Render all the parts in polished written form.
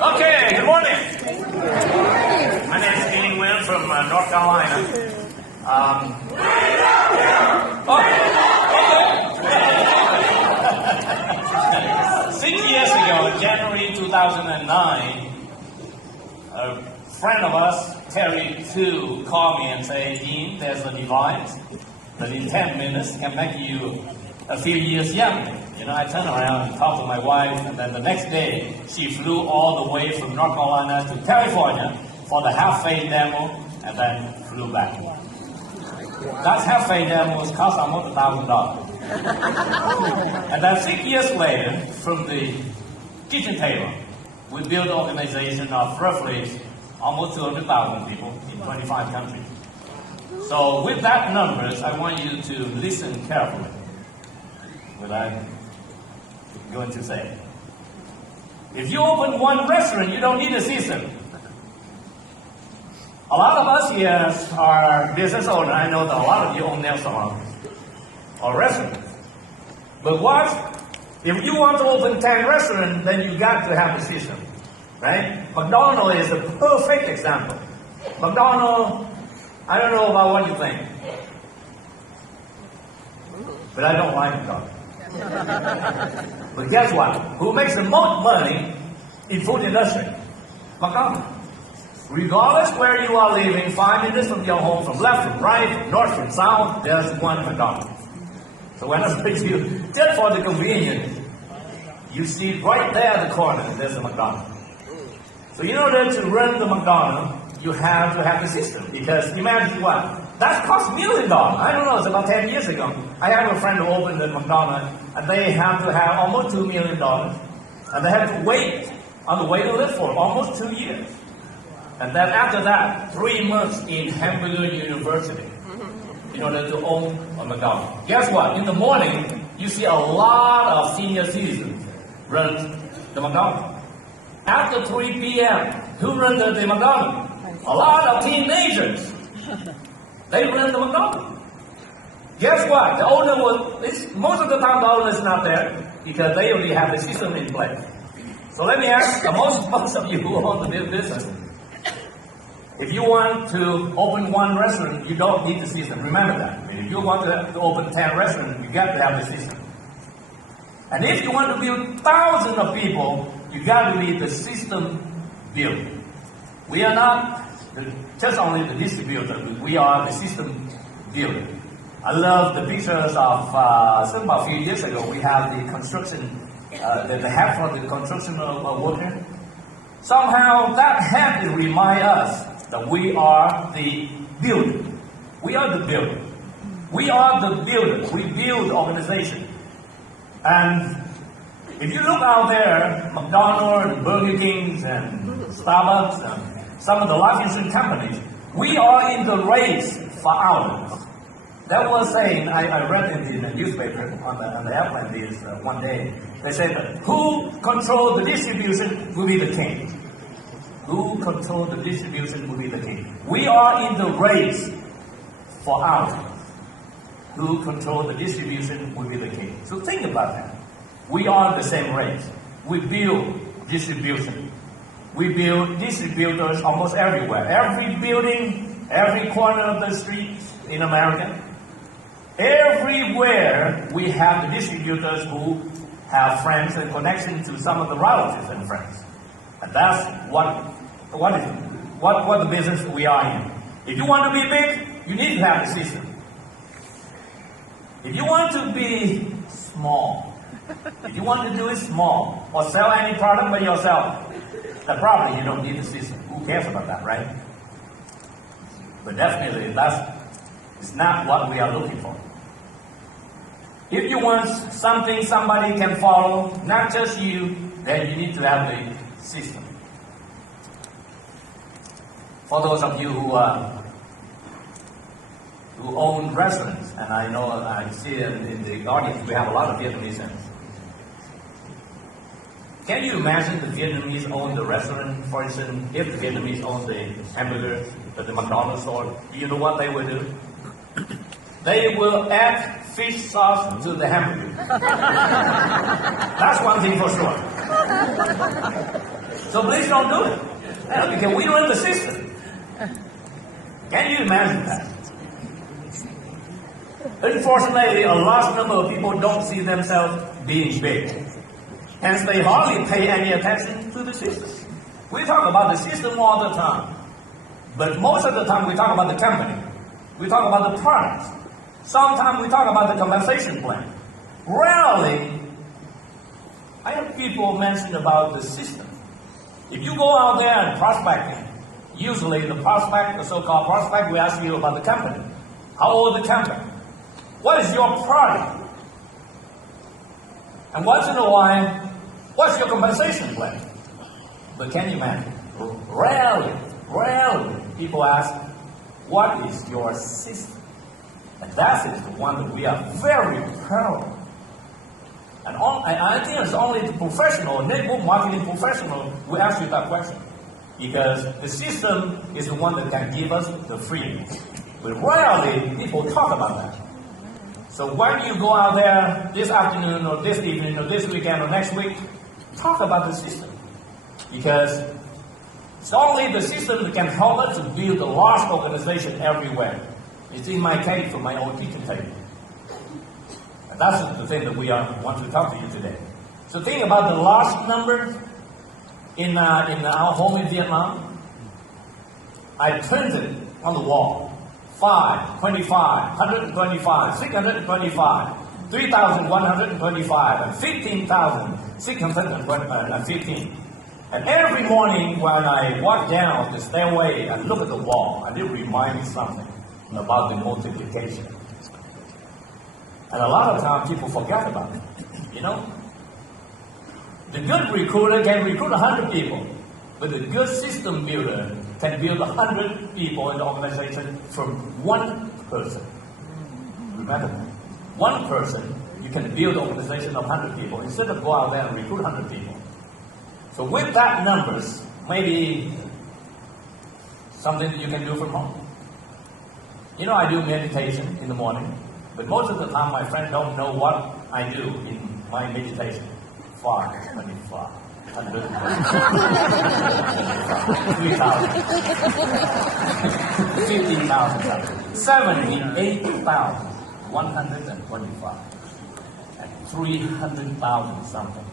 Okay, good morning. My name is Nguyen from North Carolina. Okay. 6 years ago, January 2009, a friend of us, Terry Two, called me and said, Dean, there's a device that in 10 minutes can make you a few years younger. You know, I turned around and talked to my wife, and then the next day, she flew all the way from North Carolina to California for the half-face demo, and then flew back. That half-face demo cost almost $1,000. And then 6 years later, from the kitchen table, we built an organization of roughly almost 200,000 people in 25 countries. So with that numbers, I want you to listen carefully. What I'm going to say. If you open one restaurant, you don't need a system. A lot of us here are business owners. I know that a lot of you own nail salons or restaurants. But what? If you want to open 10 restaurants, then you got to have a system, right? McDonald's is a perfect example. McDonald's, I don't know about what you think, but I don't like McDonald's. But guess what? Who makes the most money in food industry? McDonald's. Regardless where you are living, 5 minutes from your home, from left, from right, from north, from south, there's one McDonald's. So when I say to you, just for the convenience, you see right there at the corner, there's a McDonald's. So in order to run the McDonald's, you have to have a system. Because imagine what? That cost $1 million. I don't know, it's about 10 years ago. I have a friend who opened the McDonald's, and they have to have almost $2 million. And they have to wait on the way to live for almost 2 years. And then after that, 3 months in Hamburger University in order to own a McDonald's. Guess what? In the morning, you see a lot of senior citizens run the McDonald's. After 3 p.m., who runs the McDonald's? A lot of teenagers. They run the McDonald's. Guess what? The owner most of the time the owner is not there because they already have the system in place. So let me ask most of you who own the business. If you want to open one restaurant, you don't need the system. Remember that. If you want to open 10 restaurants, you got to have the system. And if you want to build thousands of people, you got to be the system builder. We are not just only the distributor, but we are the system builder. I love the pictures of, about a few years ago, we have the construction, the hat for the construction worker. Somehow that hat will remind us that we are the builder. We are the builder. We are the builder. We build organization. And if you look out there, McDonald's, and Burger Kings, and Starbucks, and some of the life insurance companies, we are in the race for ours. That was saying, I read in the newspaper on the airplane this one day, they said that who controls the distribution will be the king. Who controls the distribution will be the king. We are in the race for ours. Who controls the distribution will be the king. So think about that. We are the same race. We build distribution. We build distributors almost everywhere. Every building, every corner of the streets in America. Everywhere we have the distributors who have friends and connection to some of the relatives and friends. And that's what the business we are in. If you want to be big, you need to have a system. If you want to be small, if you want to do it small, or sell any product by yourself, then probably you don't need a system. Who cares about that, right? But definitely it's not what we are looking for. If you want something somebody can follow, not just you, then you need to have the system. For those of you who own restaurants, and I know I see in the audience we have a lot of Vietnamese. Can you imagine the Vietnamese own the restaurant, for instance, if the Vietnamese own the hamburgers at the McDonald's store, you know what they will do? They will add fish sauce to the hamburger. That's one thing for sure. So please don't do it. Because we run the system. Can you imagine that? Unfortunately, a large number of people don't see themselves being big. Hence, they hardly pay any attention to the system. We talk about the system all the time. But most of the time, we talk about the company. We talk about the products. Sometimes we talk about the compensation plan. Rarely, I have people mention about the system. If you go out there and prospecting, usually the prospect, the so-called prospect, will ask you about the company. How old is the company? What is your product? And once in a while, what's your compensation plan? But can you imagine? Rarely people ask, what is your system? And that is the one that we are very proud of. And I think it's only the professional, network marketing professional who ask you that question. Because the system is the one that can give us the freedom. But rarely people talk about that. So when you go out there this afternoon or this evening or this weekend or next week, talk about the system. Because it's only the system that can help us to build a large organization everywhere. It's in my case, from my own kitchen table. And that's the thing that we want to talk to you today. So think about the large number in our home in Vietnam. I printed on the wall 5, 25, 125, 625, 3,125, and 15,615. And every morning when I walk down the stairway and look at the wall, I did remind me something about the multiplication. And a lot of times people forget about it, you know? The good recruiter can recruit 100 people, but the good system builder can build 100 people in the organization from one person. Remember that. One person, you can build an organization of 100 people instead of go out there and recruit 100 people. So with that numbers, maybe something that you can do from home. You know, I do meditation in the morning, but most of the time my friends don't know what I do in my meditation. 5, 25, 100, 3,000, 15,000, 78,000, 125, and 300,000 something.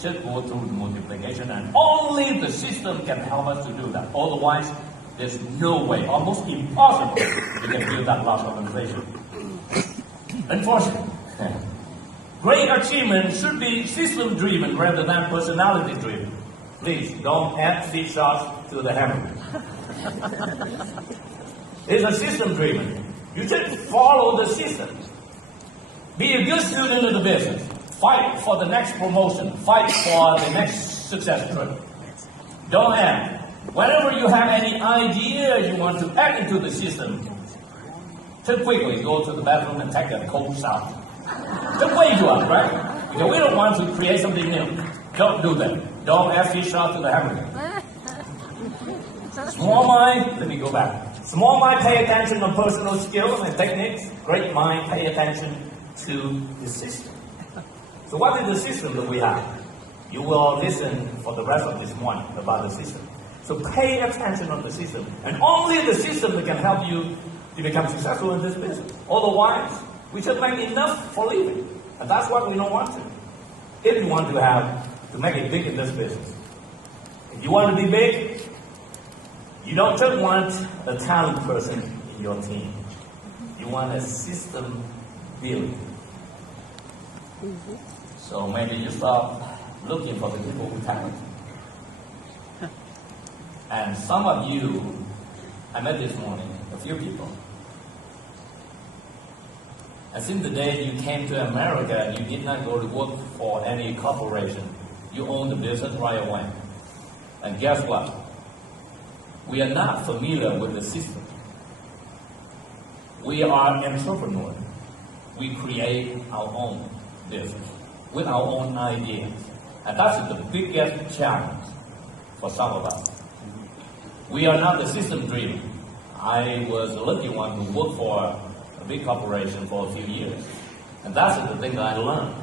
Just go through the multiplication, and only the system can help us to do that. Otherwise, there's no way, almost impossible, you can build that large organization. Unfortunately, great achievement should be system-driven rather than personality-driven. Please, don't add fish sauce to the hamburger. It's a system-driven. You just follow the system. Be a good student in the business. Fight for the next promotion. Fight for the next success trip. Don't add. Whenever you have any idea you want to add into the system, just quickly go to the bathroom and take a cold shower. Just wait you up, right? Because we don't want to create something new. Don't do that. Don't add fish sauce to the hamburger. Small mind, let me go back. Small mind pay attention to personal skills and techniques. Great mind pay attention to the system. So what is the system that we have? You will listen for the rest of this morning about the system. So pay attention on the system. And only the system that can help you to become successful in this business. Otherwise, we should make enough for living. And that's what we don't want to. If you want to make it big in this business. If you want to be big, you don't just want a talent person in your team. You want a system builder. So maybe you start looking for the people with talent. And some of you, I met this morning, a few people. And since the day you came to America, you did not go to work for any corporation. You own the business right away. And guess what? We are not familiar with the system. We are entrepreneurs. We create our own business with our own ideas. And that's the biggest challenge for some of us. We are not the system driven. I was a lucky one to work for a big corporation for a few years. And that's the thing that I learned.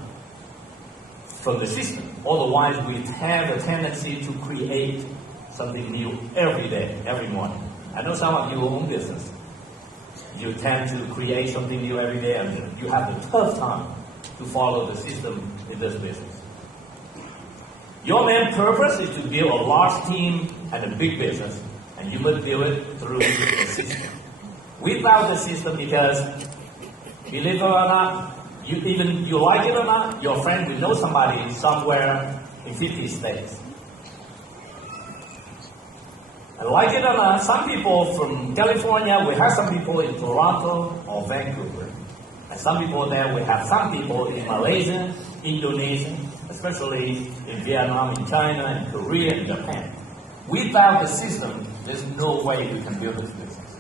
from the system. Otherwise, we have a tendency to create something new every day, every morning. I know some of you own business. You tend to create something new every day, and you have a tough time to follow the system in this business. Your main purpose is to build a large team and a big business, and you must do it through the system. Without the system, because believe it or not, you like it or not, your friend will know somebody somewhere in 50 states. And like it or not, some people from California, we have some people in Toronto or Vancouver. And some people there, we have some people in Malaysia, Indonesia, especially in Vietnam, in China, in Korea, and Japan. Without the system, there's no way we can build this business.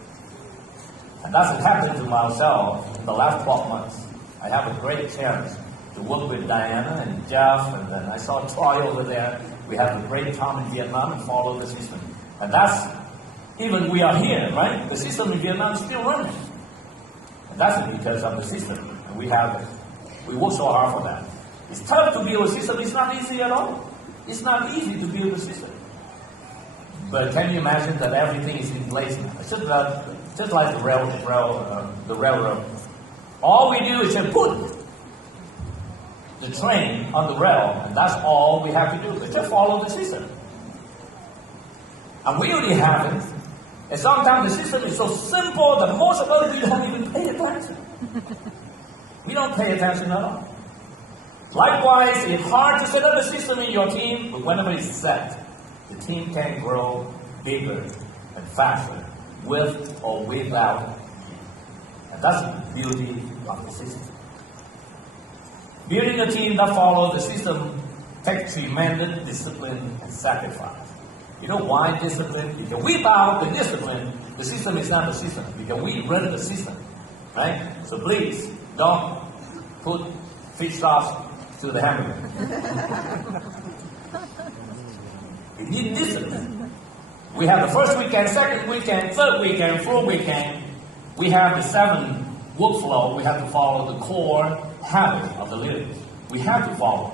And that's what happened to myself in the last 12 months. I have a great chance to work with Diana and Jeff, and then I saw Troy over there. We have a great time in Vietnam and follow the system. And that's, even we are here, right? The system in Vietnam is still running. And that's because of the system. And we work so hard for that. It's tough to build a system. It's not easy at all. It's not easy to build a system. But can you imagine that everything is in place now? It's just like the railroad. All we do is just put the train on the rail, and that's all we have to do. It's just follow the system. And we already have it. And sometimes the system is so simple that most of us, we don't even pay attention. We don't pay attention at all. Likewise, it's hard to set up a system in your team, but whenever it's set, the team can grow bigger and faster, with or without you. And that's the beauty of the system. Building a team that follows the system takes tremendous discipline and sacrifice. You know why discipline? Because without the discipline, the system is not the system. Because we run the system, right? So please, don't put fish sauce to the hamburger. We need discipline. We have the first weekend, second weekend, third weekend, fourth weekend. We have the 7 workflow. We have to follow the core habit of the leaders. We have to follow.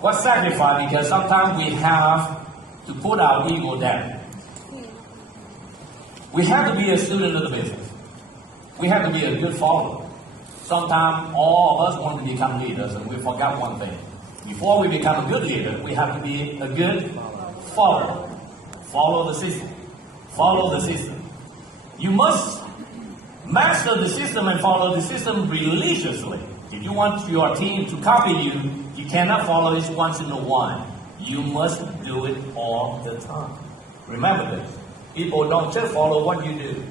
What sacrifice? Because sometimes we have to put our ego down. We have to be a student of the business. We have to be a good follower. Sometimes all of us want to become leaders, and we forgot one thing. Before we become a good leader, we have to be a good follower. Follow the system. Follow the system. You must master the system and follow the system religiously. If you want your team to copy you, you cannot follow it once in a while. You must do it all the time. Remember this. People don't just follow what you do.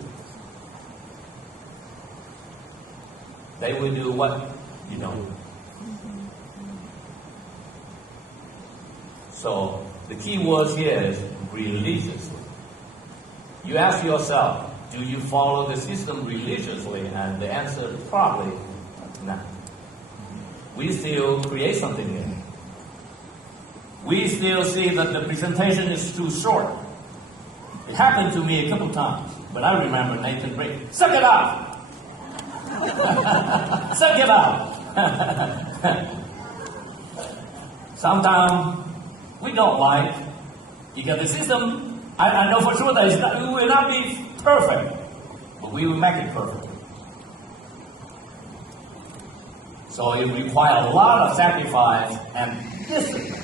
They will do what you don't do. So the key word here is religiously. You ask yourself, do you follow the system religiously? And the answer is probably not. We still create something new. We still see that the presentation is too short. It happened to me a couple times, but I remember Nathan Drake. Suck it up! Suck it up! Sometimes we don't like, because the system, I know for sure that it will not be perfect, but we will make it perfect. So it requires a lot of sacrifice and discipline.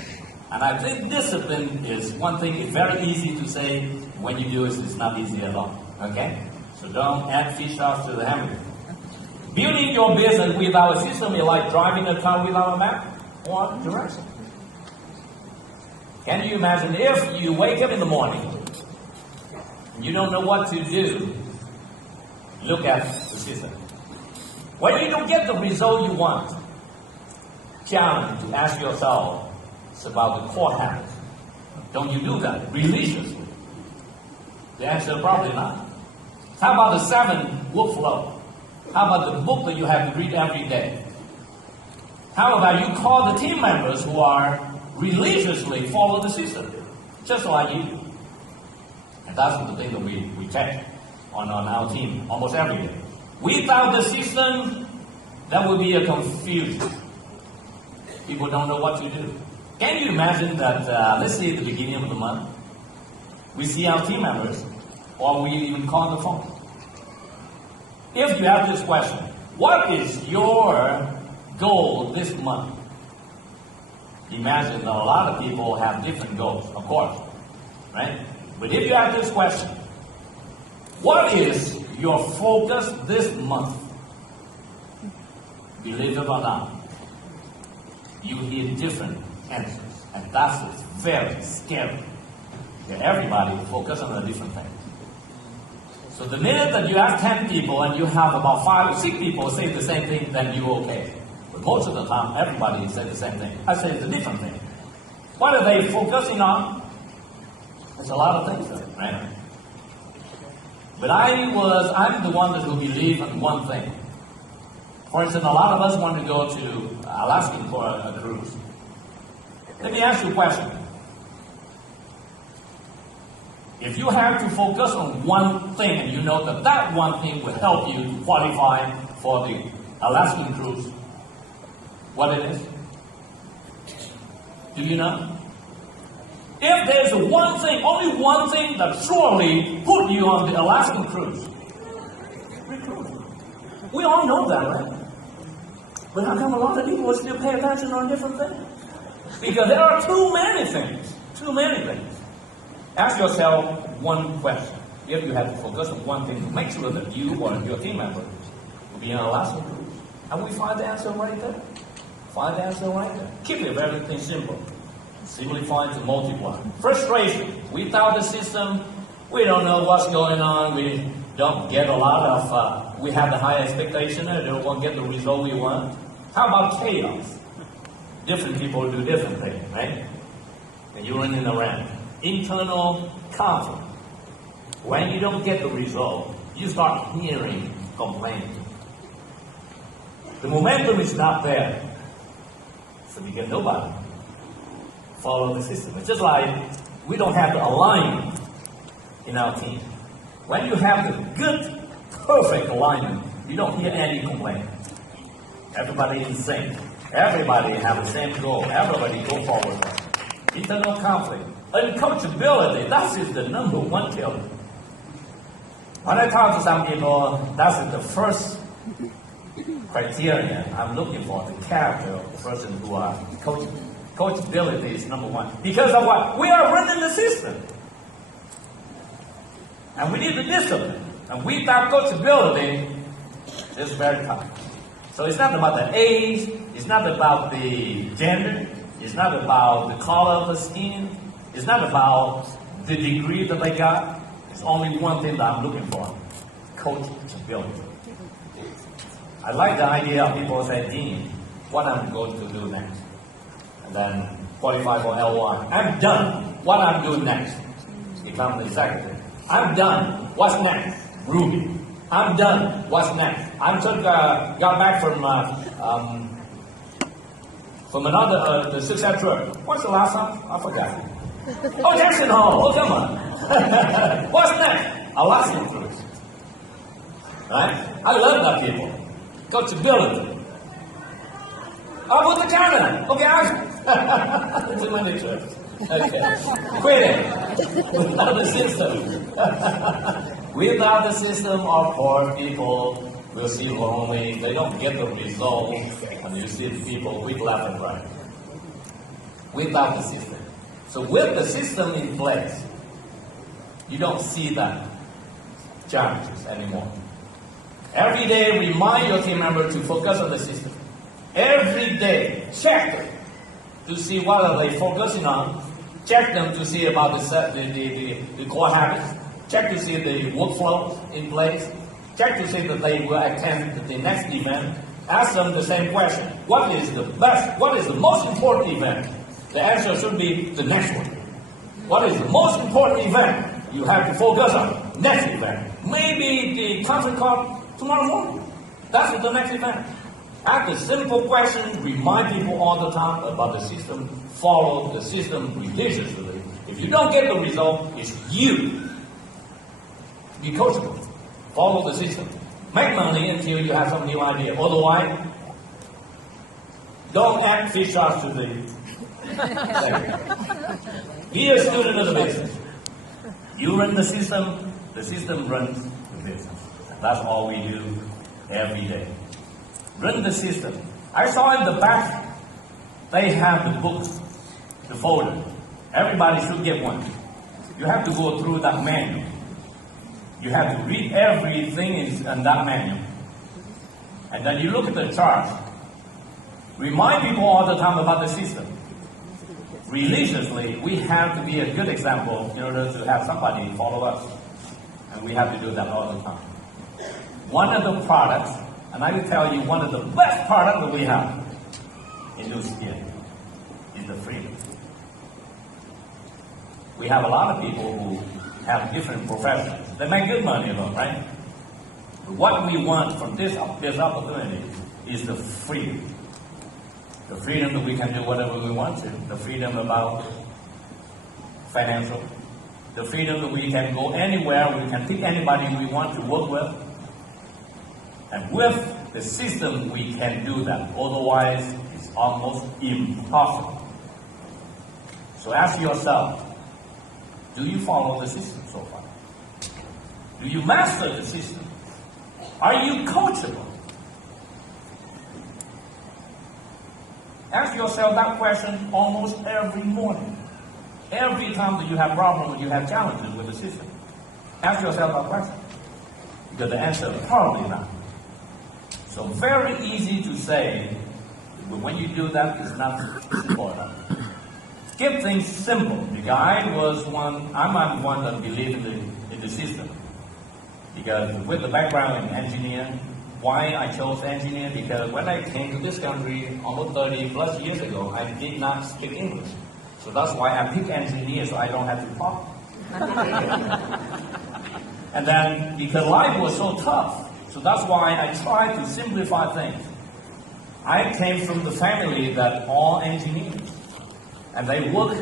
And I think discipline is one thing. It's very easy to say. When you do it, it's not easy at all. Okay? So don't add fish sauce to the hamburger. Building your business without a system is like driving a car without a map or direction. Can you imagine if you wake up in the morning and you don't know what to do? Look at the system. When you don't get the result you want, challenge to ask yourself, it's about the core habits. Don't you do that religiously? The answer probably not. How about the 7 workflow? How about the book that you have to read every day? How about you call the team members who are religiously follow the system, just like you do? And that's the thing that we take on our team almost every day. Without the system, that would be a confusion. People don't know what to do. Can you imagine that, let's say at the beginning of the month, we see our team members, or we even call the phone. If you have this question, what is your goal this month? Imagine that a lot of people have different goals, of course, right? But if you have this question, what is your focus this month? Believe it or not, you hear different answers, and that's very scary. Everybody focus on a different thing. So the minute that you have 10 people and you have about 5 or 6 people say the same thing, then you're okay. But most of the time, everybody say the same thing. I say it's a different thing. What are they focusing on? There's a lot of things, right? But I'm the one who believes in one thing. For instance, a lot of us want to go to Alaska for a cruise. Let me ask you a question. If you have to focus on one thing and you know that that one thing will help you to qualify for the Alaskan cruise, what it is? Do you know? If there's one thing, only one thing that surely put you on the Alaskan cruise, recruiting. We all know that, right? But how come a lot of people will still pay attention on different things? Because there are too many things. Too many things. Ask yourself one question. If you have to focus on one thing, to make sure that you or your team member will be on Alaskan cruise. And we find the answer right there. Find the answer right there. Keep it very simple. Simplify to multiply. Frustration. Without the system, we don't know what's going on. We don't get a lot of, we have the high expectation and we won't get the result we want. How about chaos? Different people do different things, right? And you're running around. Internal conflict. When you don't get the result, you start hearing complaints. The momentum is not there. So because nobody follow the system. It's just like we don't have the alignment in our team. When you have the good, perfect alignment, you don't hear any complaint. Everybody is sync. Everybody have the same goal. Everybody go forward. Internal conflict. Uncoachability, that is the number one killer. When I talk to some people, that's the first criteria I'm looking for, the character of the person who are coachable. Coachability is number one. Because of what? We are running the system. And we need the discipline. And without coachability, it's very tough. So it's not about the age, it's not about the gender, it's not about the color of the skin, it's not about the degree that they got. It's only one thing that I'm looking for, coachability. I like the idea of people say, Dean, what I'm going to do next? And then qualify for L1. I'm done. What I'm doing next? Become the executive. I'm done. What's next? Ruby. I'm done. What's next? Got back from another the success trip. What's the last time? I forgot. Oh, Jackson Hole. Oh, come on. What's next? Alaskan cruise. Right? I love that people. Coachability. How about the Canada? Okay, too many trips. Okay. Quitting. Without the system. Without the system, of course, people will see lonely. They don't get the result. And you see people quit left and right. Without the system. So with the system in place, you don't see that challenges anymore. Every day, remind your team member to focus on the system. Every day, check them to see what are they focusing on. Check them to see about the core habits. Check to see the workflow in place. Check to see that they will attend the next event. Ask them the same question. What is the best, what is the most important event? The answer should be the next one. What is the most important event you have to focus on? Next event. Maybe the conference call tomorrow morning. That's the next event. Ask a simple question, remind people all the time about the system, follow the system religiously. If you don't get the result, it's you. Be coachable. Follow the system. Make money until you have some new idea. Otherwise, Don't add fish sauce to the Be a student of the business. You run the system runs the business. That's all we do every day. Run the system. I saw in the back, they have the books, the folder. Everybody should get one. You have to go through that manual. You have to read everything in that manual. And then you look at the charts. Remind people all the time about the system. Religiously, we have to be a good example in order to have somebody follow us. And we have to do that all the time. One of the products, and I will tell you one of the best products that we have in New Skin is the freedom. We have a lot of people who have different professions. They make good money though, right? But what we want from this opportunity is the freedom. The freedom that we can do whatever we want to. The freedom about financial. The freedom that we can go anywhere, we can pick anybody we want to work with. And with the system, we can do that. Otherwise, it's almost impossible. So ask yourself, do you follow the system so far? Do you master the system? Are you coachable? Ask yourself that question almost every morning. Every time that you have problems, you have challenges with the system. Ask yourself that question. Because the answer is probably not. So very easy to say, but when you do that, it's not important. Keep things simple. I'm one that believes in the system. Because with the background in engineering, why I chose engineer? Because when I came to this country almost 30 plus years ago, I did not speak English. So that's why I picked engineer so I don't have to talk. And then because life was so tough, so that's why I tried to simplify things. I came from the family that all engineers. And they work,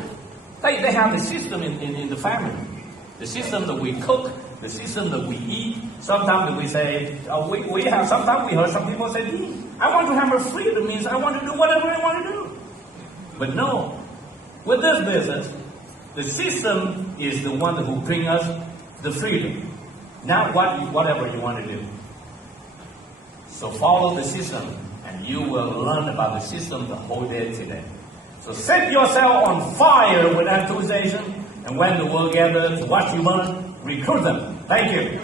they have the system in the family. The system that we cook, the system that we eat. Sometimes we say, sometimes we heard some people say, I want to have a freedom, means I want to do whatever I want to do. But no, with this business, the system is the one who brings us the freedom, not whatever you want to do. So follow the system, and you will learn about the system the whole day today. So set yourself on fire with enthusiasm, and when the world gathers to watch you learn, recruit them. Thank you.